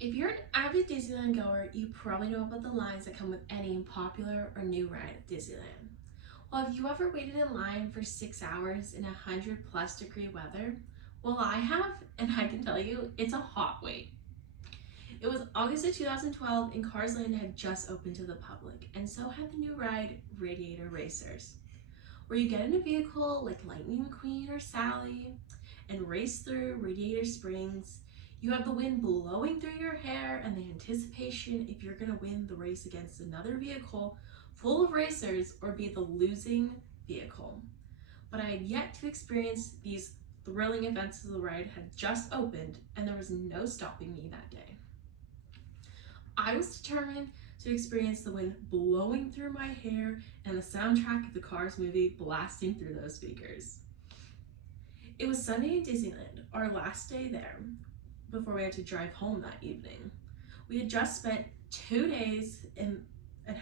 If you're an avid Disneyland goer, you probably know about the lines that come with any popular or new ride at Disneyland. Well, have you ever waited in line for 6 hours in 100+ degree weather? Well, I have, and I can tell you, it's a hot wait. It was August of 2012 and Cars Land had just opened to the public, and so had the new ride, Radiator Racers, where you get in a vehicle like Lightning McQueen or Sally and race through Radiator Springs. You have the wind blowing through your hair and the anticipation if you're gonna win the race against another vehicle full of racers or be the losing vehicle. But I had yet to experience these thrilling events as the ride had just opened and there was no stopping me that day. I was determined to experience the wind blowing through my hair and the soundtrack of the Cars movie blasting through those speakers. It was Sunday in Disneyland, our last day there, before we had to drive home that evening. We had just spent 2 days and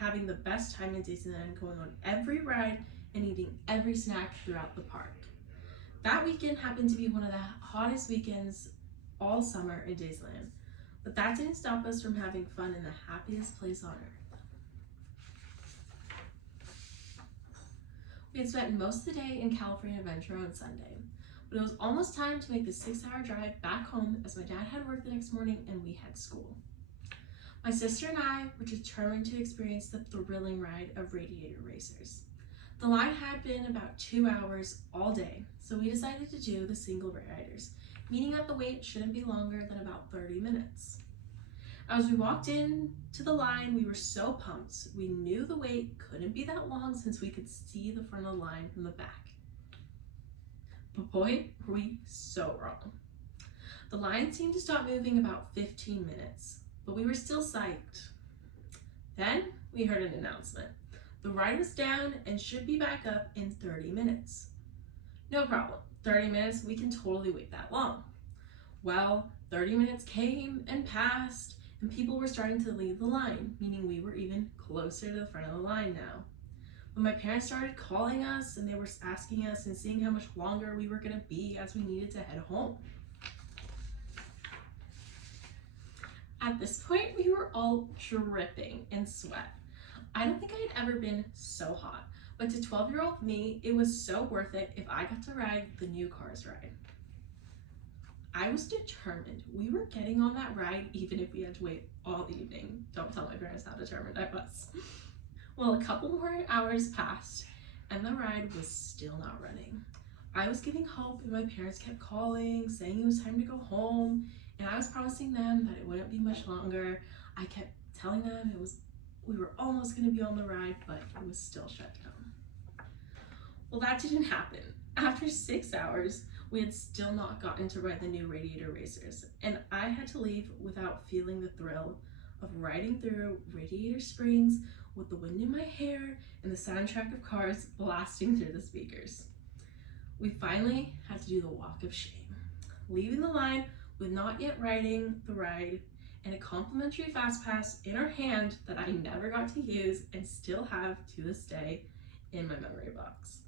having the best time in Disneyland, going on every ride and eating every snack throughout the park. That weekend happened to be one of the hottest weekends all summer in Disneyland, but that didn't stop us from having fun in the happiest place on earth. We had spent most of the day in California Adventure on Sunday, but it was almost time to make the 6-hour drive back home as my dad had work the next morning and we had school. My sister and I were determined to experience the thrilling ride of Radiator Racers. The line had been about 2 hours all day, so we decided to do the single riders, meaning that the wait shouldn't be longer than about 30 minutes. As we walked in to the line, we were so pumped. We knew the wait couldn't be that long since we could see the front of the line from the back. But boy, were we so wrong. The line seemed to stop moving about 15 minutes, but we were still psyched. Then we heard an announcement. The ride was down and should be back up in 30 minutes. No problem, 30 minutes, we can totally wait that long. Well, 30 minutes came and passed, and people were starting to leave the line, meaning we were even closer to the front of the line now. When my parents started calling us and they were asking us and seeing how much longer we were gonna be as we needed to head home. At this point, we were all dripping in sweat. I don't think I had ever been so hot, but to 12-year-old me, it was so worth it if I got to ride the new Cars ride. I was determined. We were getting on that ride even if we had to wait all evening. Don't tell my parents how determined I was. Well, a couple more hours passed and the ride was still not running. I was giving hope and my parents kept calling, saying it was time to go home, and I was promising them that it wouldn't be much longer. I kept telling them we were almost going to be on the ride, but it was still shut down. Well, that didn't happen. After 6 hours, we had still not gotten to ride the new Radiator Racers, and I had to leave without feeling the thrill of riding through Radiator Springs with the wind in my hair and the soundtrack of Cars blasting through the speakers. We finally had to do the walk of shame, leaving the line with not yet riding the ride and a complimentary fast pass in our hand that I never got to use and still have to this day in my memory box.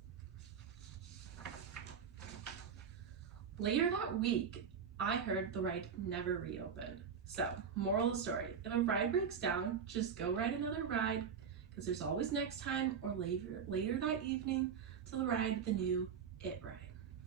Later that week, I heard the ride never reopened. So, moral of the story, if a ride breaks down, just go ride another ride because there's always next time or later that evening to ride the new It ride.